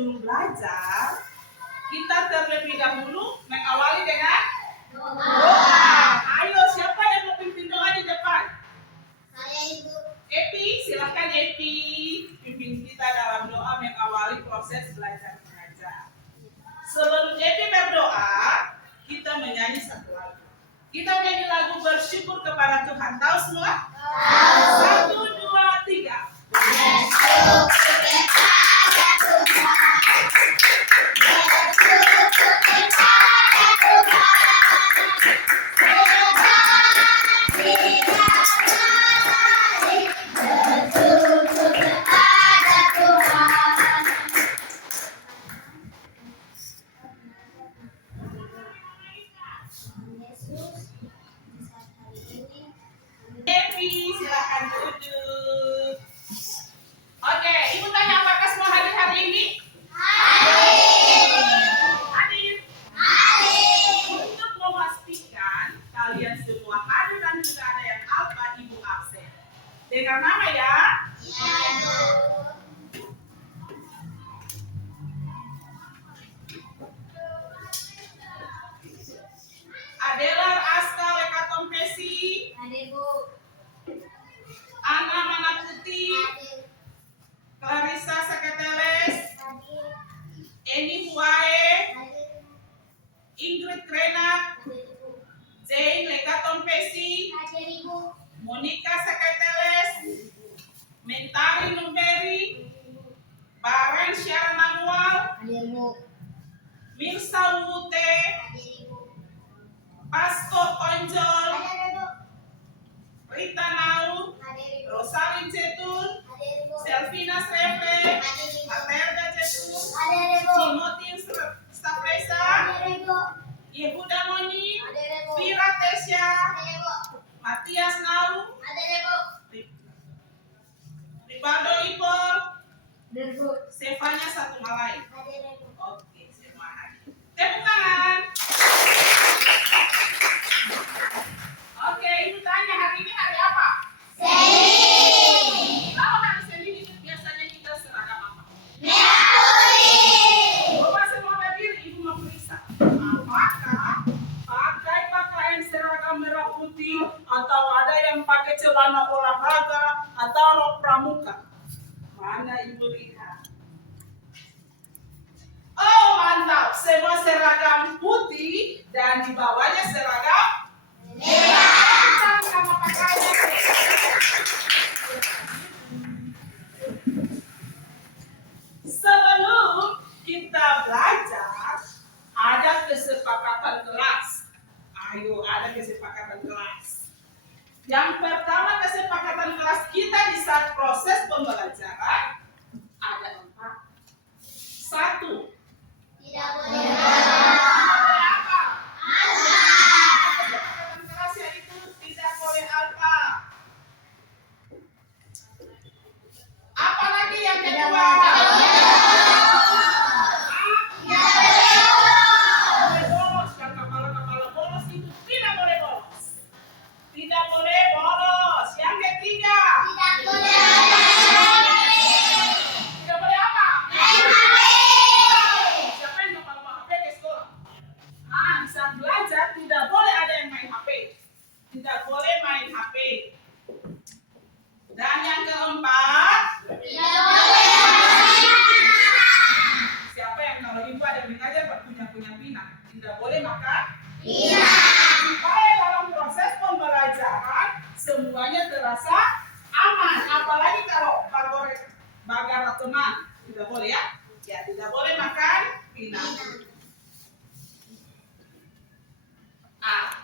sebelum belajar, kita terlebih dahulu mengawali dengan doa. Ayo, siapa yang mau pimpin doa di depan? Saya Ibu. Epi, silakan Epi pimpin kita dalam doa mengawali proses belajar mengajar. Sebelum Epi berdoa, kita menyanyi satu lagu. Kita nyanyi lagu bersyukur kepada Tuhan. Tahu semua? Tahu. 1, 2, 3. Bersyukur kepada Tuhan. Bersyukur kepada Tuhan. Bersyukur kepada Tuhan. Yesus, saat hari ini Epi, silakan duduk. Oke, Ibu tanya apakah semua hadir hari ini? Hadir. Untuk memastikan kalian semua hadir dan juga ada yang alfa, Ibu absen. Dengar nama ya. Adelar Aska Lekatom Pesi, Ana Manaputi, Clarissa Saketeles, Eni Huae, Ingrid Krenak, Jane Lekatom Pesi, Monica Saketeles, Mentari Numberi, Baren Syara Manual, Mirsa Wute, Pasko Onjol, Rita Nau, Rosalin Cetul, Selvina Sreve, Materda Cetul, Timothy Stapresa, Yehuda Moni, Vira Tesya, Matias Nau, Rivaldo Ipol, Stefania Satu Malai. Oke, semua hadir. Tepuk tangan. Oke, Ibu tanya hari ini hari apa? Kalau hari Senin itu biasanya kita seragam apa? Coba semua berdiri, Ibu mau periksa. Apakah pakai pakaian seragam merah putih atau ada yang pakai celana olahraga atau rok pramuka? Mana Ibu lihat? Oh, mantap. Semua seragam putih dan di bawahnya seragam merah. Sama pakaiannya. Sebelum kita belajar, ada kesepakatan kelas. Ayo, ada kesepakatan kelas. Yang pertama, kesepakatan kelas kita di saat proses pembelajaran ada 4. 1. Tidak boleh Apa? Kesepakatan kelas yaitu tidak boleh alfa. Apalagi yang kedua? Boleh bolos. Yang kepala-kepala bolos itu tidak boleh bolos. Tidak boleh bolos. Yang ketiga? Tidak boleh Tidak boleh apa? Siapa yang nggak mau HP ke sekolah? Di saat belajar tidak boleh ada yang main HP. Tidak boleh main HP. Dan yang keempat, siapa yang kalau ibu ada yang mengajar punya pinang, tidak boleh makan. Supaya dalam proses pembelajaran semuanya terasa aman. Apalagi kalau bagar teman, tidak boleh ya. Ya, tidak boleh makan pinang.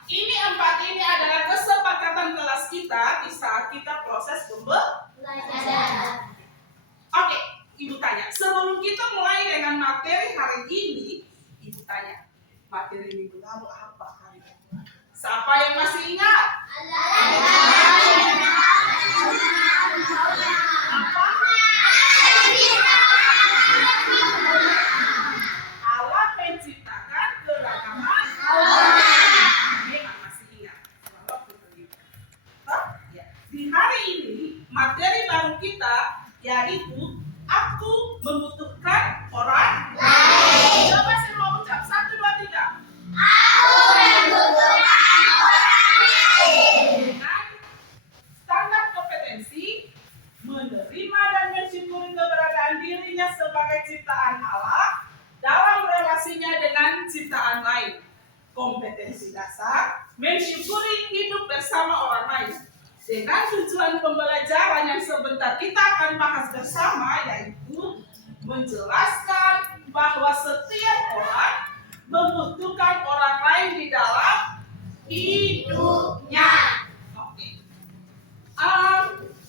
Ini 4 ini adalah kesepakatan kelas kita di saat kita proses pembelajaran. Oke, Ibu tanya, sebelum kita mulai dengan materi hari ini, Ibu tanya, materi minggu lalu apa hari ini? Siapa yang masih ingat? Apa? Allah menciptakan keragaman. Memang masih ingat. Ya. Di hari ini materi baru kita yaitu aku membutuhkan orang mensyukuri hidup bersama orang lain. Dengan tujuan pembelajaran yang sebentar kita akan bahas bersama, yaitu menjelaskan bahwa setiap orang membutuhkan orang lain di dalam hidupnya. Oke.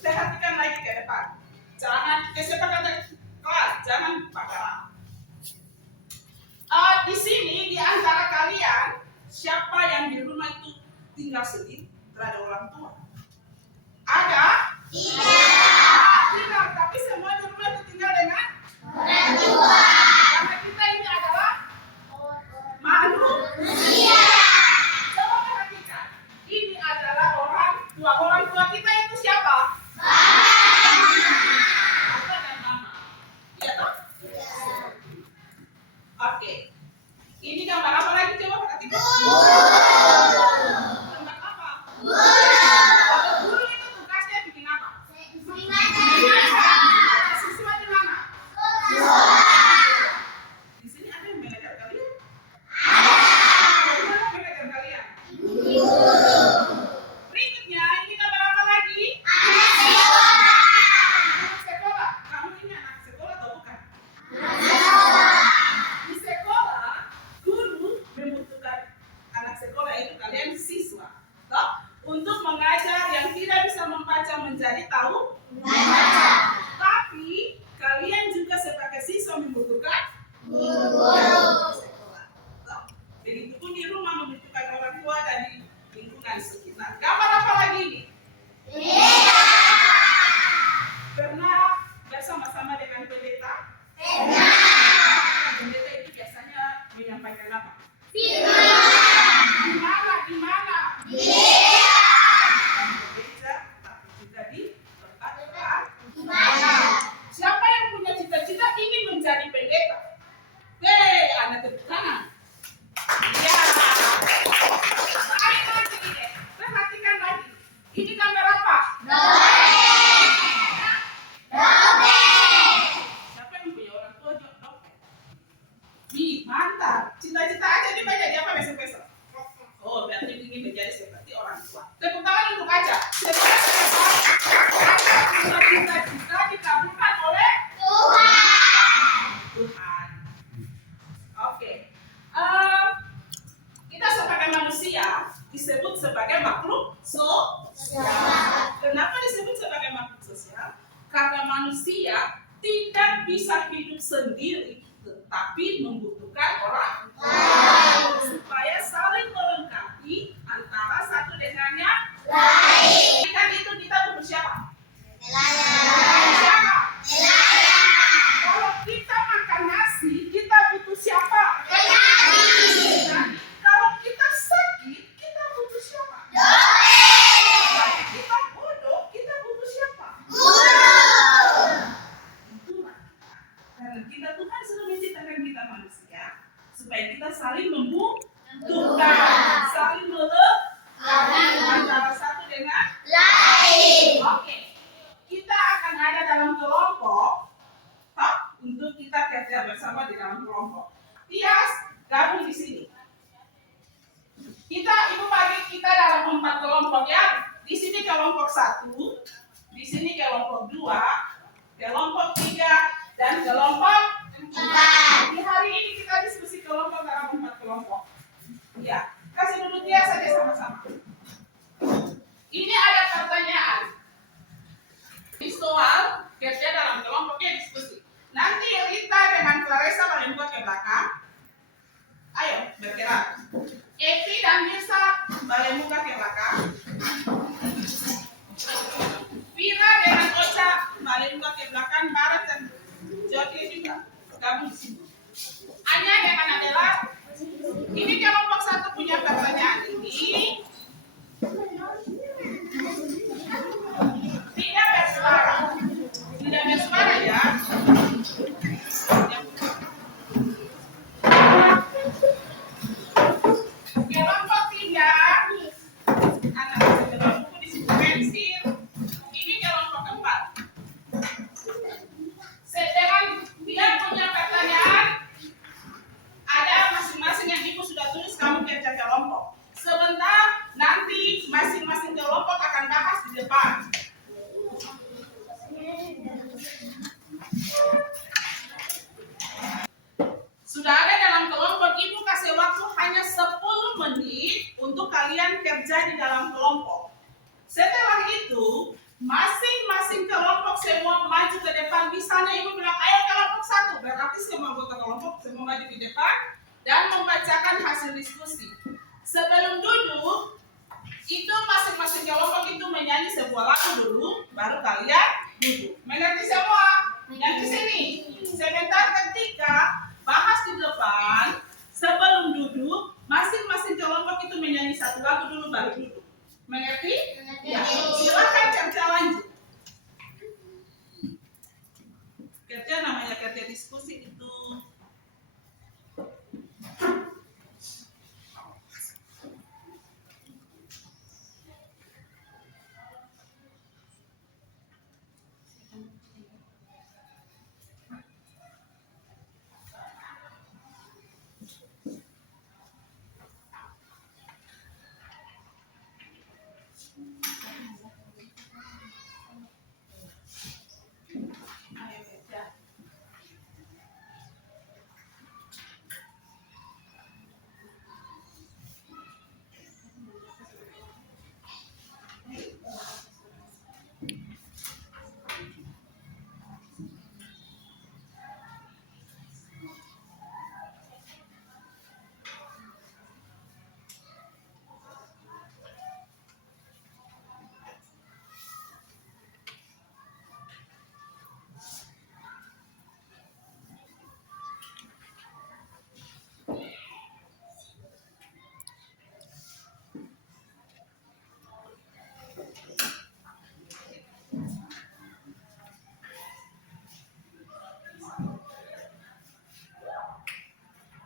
Perhatikan lagi ke depan. Jangan kesepakatan kelas, jangan pacaran. Di sini di antara kalian siapa yang di rumah itu tinggal sendiri, terhadap orang tua? Ada? Tidak, tapi semua di rumah itu tinggal dengan Orang tua. karena kita ini adalah manusia. Coba perhatikan, ini adalah orang tua. Orang tua kita itu siapa? Papa dan mama. Iya toh? Oke. Ini gambar apa lagi? Coba perhatikan. Gambar apa? Kalau guru itu tugasnya bikin apa? Siswa di mana? Di sini ada yang mengajar kalian? Bagaimana mengajar kalian? Berikutnya, ini gambar apa lagi? Anak sekolah. Kamu ini anak sekolah atau bukan? Di sekolah, guru membutuhkan anak sekolah itu kalian siswa, toh, untuk mengajar yang tidak bisa membaca menjadi tahu membaca. Tapi kalian juga sebagai siswa membutuhkan sekolah. Toh, begitupun di rumah membutuhkan orang tua dan di lingkungan sekitar. Gambar apa lagi ini? Pernah bersama-sama dengan pendeta? Pendeta itu biasanya menyampaikan apa? Di mana? Gereja, tapi juga di tempat-tempat. Siapa yang punya cita-cita ingin menjadi pendeta? Anak tepuk tangan. Ya. Baik lagi ini. Perhatikan lagi. Ini gambar apa? Siapa yang punya orang tua dokter? Mantap. Cita-cita aja dibaca di apa besok-besok? Oh, berarti ingin menjadi seperti orang tua. Tepuk tangan untuk aja. Cita-cita dikabulkan oleh Tuhan. Oke. Kita sebagai manusia disebut sebagai makhluk sosial. Kenapa disebut sebagai makhluk sosial? Karena manusia tidak bisa hidup sendiri, tetapi membutuhkan orang supaya saling melengkapi antara satu dengan yang lain. Kan itu kita butuh siapa? Siapa? Kalau kita makan nasi, kita butuh siapa? Kalau kita sakit, kita butuh siapa? Kalau kita bodoh, kita butuh siapa? Itulah. Karena kita Tuhan sudah menciptakan kita manusia supaya kita saling membutuhkan, saling melengkapi antara satu dengan lain. Oke. Kita akan ada dalam kelompok, untuk kita kerja bersama di dalam kelompok. Tias, gabung di sini. Ibu bagi kita dalam 4 kelompok ya. Di sini kelompok 1, di sini kelompok 2, kelompok 3, dan kelompok 4. Di hari ini kita diskusi kelompok dalam 4 kelompok. Ya, kasih duduk dia saja sama-sama. Ini ada pertanyaan. Di soal kerja dalam kelompoknya diskusi. Nanti Rita dengan Clarissa paling buat ke belakang. Ayo bergerak. Evi dan Mirsa balik muka ke belakang. Vira dengan Ocha balik muka ke belakang. Barat dan Jody juga gabung di sini. Anya dengan Adela. Ini kelompok 1 punya pertanyaan ini. Tidak bersuara ya. Kelompok 3 bekerja di dalam kelompok. Setelah itu, masing-masing kelompok semua maju ke depan. Misalnya ibu bilang, ayo kelompok satu, berarti semua anggota kelompok semua maju di depan dan membacakan hasil diskusi. Sebelum duduk, itu masing-masing kelompok itu menyanyi sebuah lagu dulu, baru kalian duduk. Mengerti semua? Yang di sini. Sebentar ketika bahas di depan, sebelum duduk, masing-masing kelompok itu menyanyi satu lagu dulu, baru duduk. Mengerti? Ya. Silakan kerja lanjut. Kerja namanya kerja diskusi itu. Ayo kerja.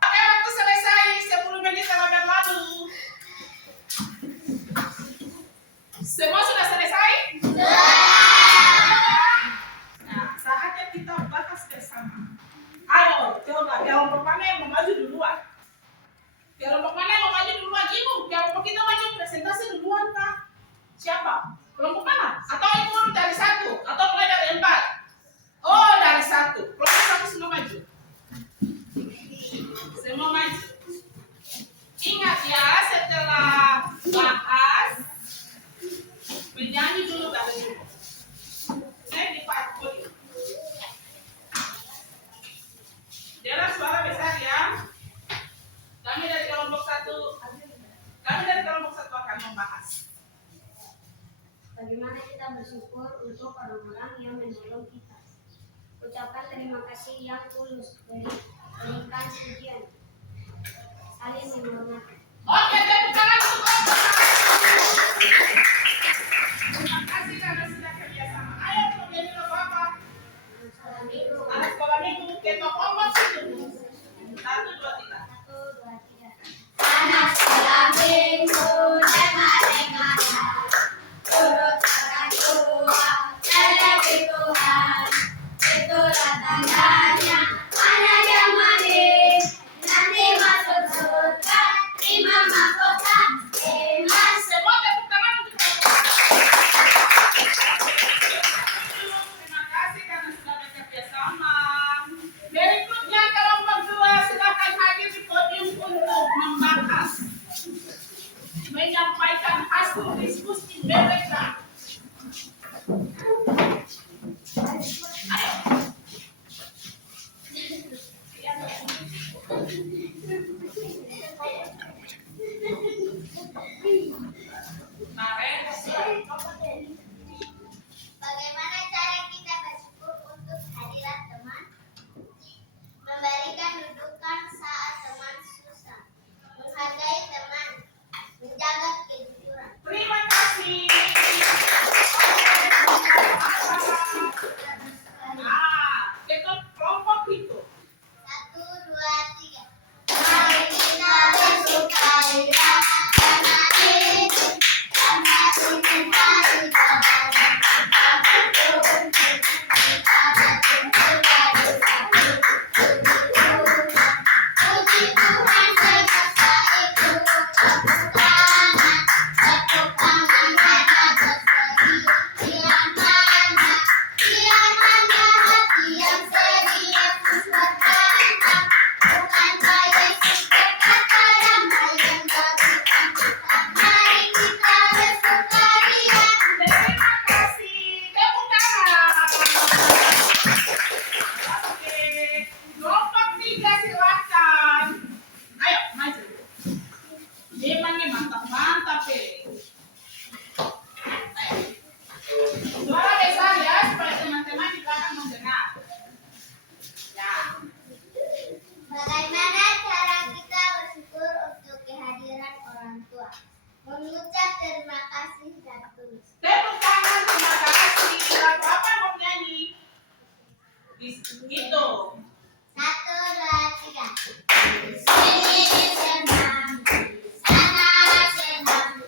Waktu selesai 10 menit telah berlalu. Semua sudah selesai? Nah, saatnya kita bahas bersama. Ayo, coba kelompok mana yang mau maju duluan? Kelompok mana yang mau maju duluan? Ibu, kelompok kita maju presentasi duluan kah? Siapa? Kelompok mana? Atau ibu dari 1? Atau mulai dari 4? Oh, dari 1. Kelompok 1 semua maju. Semua maju. Ingat ya, setelah bahas, menyanyi dulu baru dulu. Saya di Pak Podium. Jangan suara besar ya. Kami dari kelompok 1 akan membahas. Bagaimana kita bersyukur untuk orang-orang yang menolong kita. Ucapkan terima kasih yang tulus, berikan pujian, saling menghormati. Oke, tepuk tangan untuk kelompok 1. Terima kasih karena sudah kerjasama. Ayo, kemudian kelompok apa? Anak sekolah minggu, kelompok kelompok 1. 1, 2, 3. 1, 2, 3. Anak sekolah minggu dengar-dengarlah, turut akan Tuhan, tetapi Tuhan itulah tandanya, mana yang manis, nanti masuk surga, terima mahkota, iman. Semua tepuk tangan untuk kelompok 1. Terima kasih karena sudah bekerjasama. Berikutnya kelompok 2 silakan hadir di podium untuk membahas, menyampaikan hasil diskusi mereka. Ayo. Bagaimana cara kita bersyukur untuk kehadiran teman? Memberikan dudukan saat teman susah, menghargai teman, menjaga kejujuran. Terima kasih. Mengucap terima kasih dan tulus. Tepuk tangan, terima kasih. Lagu apa yang mau nyanyi? Itu. 1, 2, 3. Sini senang, sana senang,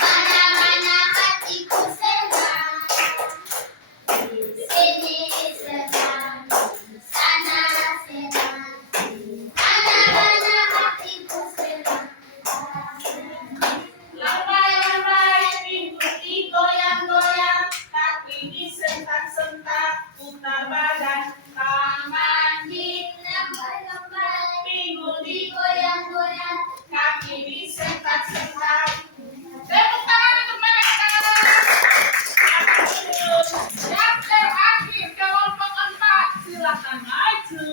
mana-mana hatiku senang. Sini senang, sana senang, mana-mana hatiku senang. Lambai-lambai, pintu digoyang-goyang, kaki disentak-sentak, putar badan, tangan Lambai-lambai, pinggul digoyang-goyang, kaki disentak-sentak. Tepuk tangan untuk mereka. Yang terakhir kelompok 4, silakan maju.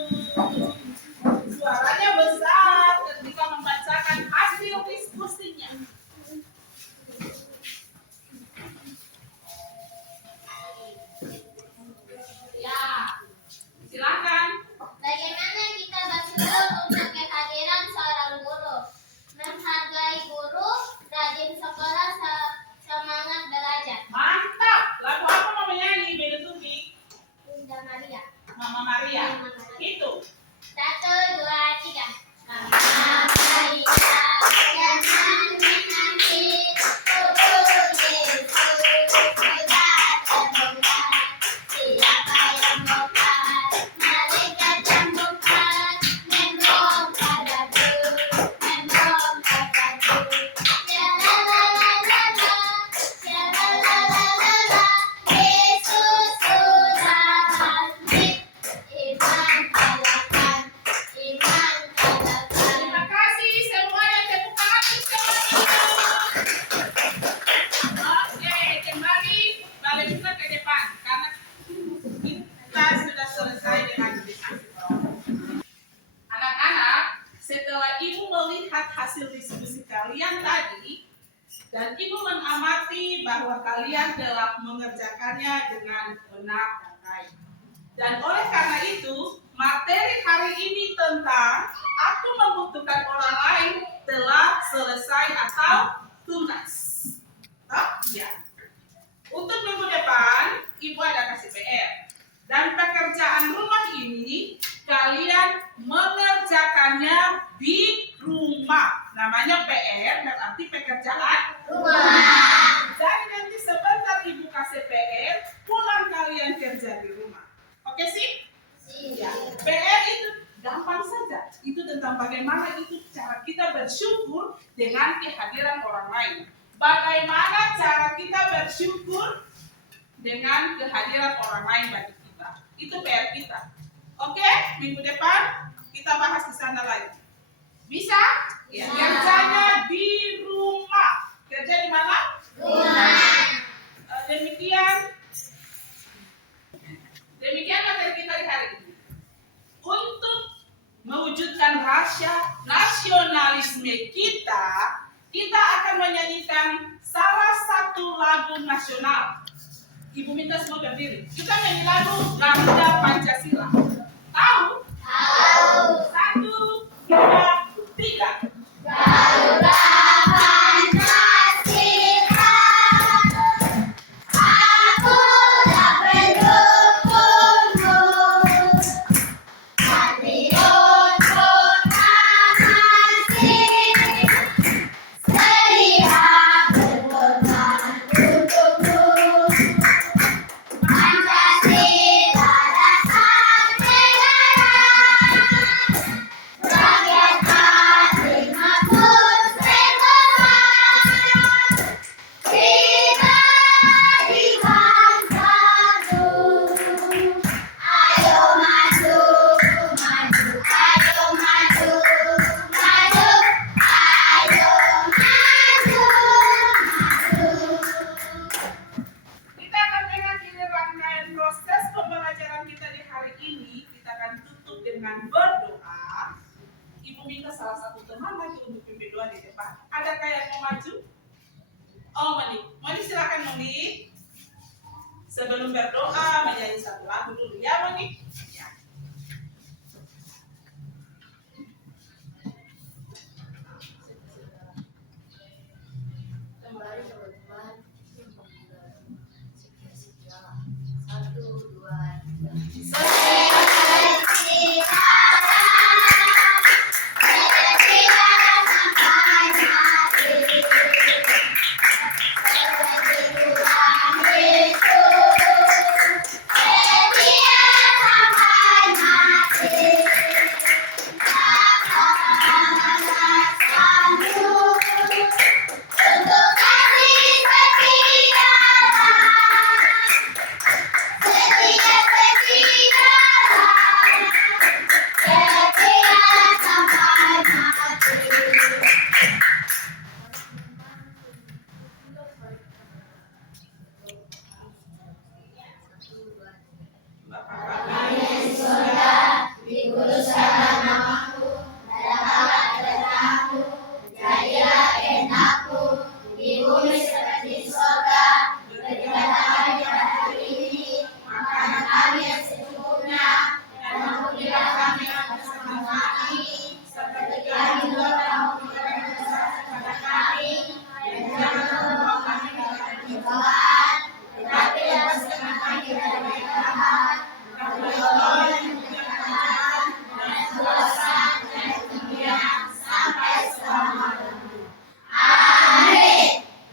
Suaranya besar ketika membacakan hasil diskusinya. Ya, silakan. Bagaimana kita bersyukur untuk kehadiran seorang guru? Menghargai guru, rajin sekolah, semangat belajar. Mantap. Lagu apa mau menyanyi? Beda Tubi. Bunda Maria. Mama Maria. Itu. 1, 2, 3. Mama Maria, jangan menangis. Tubuh Yesus sudah terbuka. Siapa yang bukan? Malaikat yang bukan. Membongkar batu, membongkar batu. Ya la la la la la, ya la la la la la. Yesus sudah bangkit. Iman kalahkan, iman kalahkan. Terima kasih semuanya. Tepuk tangan untuk semuanya. Oke, kembali balik kita ke depan karena kita sudah selesai dengan diskusi. Anak-anak, setelah ibu melihat hasil diskusi kalian tadi dan ibu mengamati bahwa kalian telah mengerjakannya dengan benar dan baik. Dan oleh karena itu, materi hari ini tentang aku membutuhkan orang lain telah selesai atau tuntas. Oh, ya. Untuk minggu depan, ibu ada kasih PR. Dan pekerjaan rumah ini kalian mengerjakannya di rumah. Namanya PR, berarti pekerjaan rumah. Jadi nanti sebentar ibu kasih PR, pulang kalian kerja di rumah. Oke sih? Ya. PR itu gampang saja. Itu tentang bagaimana itu cara kita bersyukur dengan kehadiran orang lain. Bagaimana cara kita bersyukur dengan kehadiran orang lain bagi kita. Itu PR kita. Oke, minggu depan kita bahas di sana lagi. Bisa? Ya. Kerjanya di rumah. Kerja di mana? Rumah. Demikian materi kita di hari ini. Untuk mewujudkan rasa nasionalisme kita akan menyanyikan salah satu lagu nasional. Ibu minta semua berdiri. Kita nyanyi lagu Garuda Pancasila. Tahu? Tahu. 1, 2, 3. Garuda Pancasila, aku tak pendukungmu. Patriot proklamasi, sedia berkorban untukmu. Pancasila dasar negara, rakyat adil makmur sentosa. Kita di bangsa dulu. Ayo maju, maju, ayo maju, maju, ayo maju, maju. Kita akan mengakhiri rangkaian proses pembelajaran kita di hari ini. Kita akan tutup dengan berdoa. Ibu minta salah satu teman lagi untuk pimpin doa di depan. Adakah yang mau maju? Oh, Moni silakan Moni. Sebelum berdoa menyanyi satu lagu dulu ya Moni. Ya. Tuhan yang meninggal. Sekian. 1, 2, 3.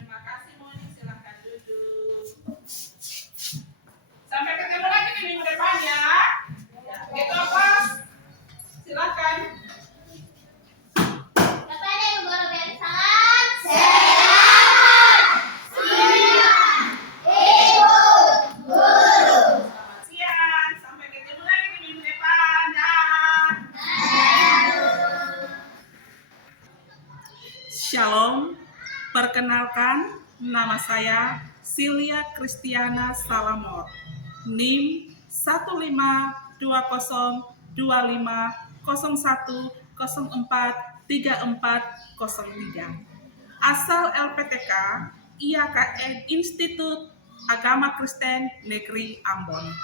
Terima kasih Moni, silahkan duduk. Sampai ketemu lagi di minggu depan ya. Gitu Bos. Silakan. Bapak dan Ibu guru dari salam. Selamat siang, Ibu guru. Selamat siang. Sampai ketemu lagi di minggu depan. Dah. Shalom. Perkenalkan, nama saya Silia Kristiana Salamor. NIM 152052010404343. Asal LPTK IAKN Institut Agama Kristen Negeri Ambon.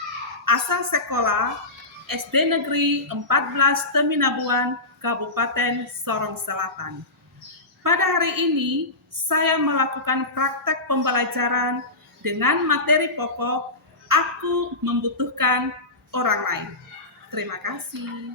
Asal sekolah SD Negeri 14 Teminabuan, Kabupaten Sorong Selatan. Pada hari ini, saya melakukan praktek pembelajaran dengan materi pokok, aku membutuhkan orang lain. Terima kasih.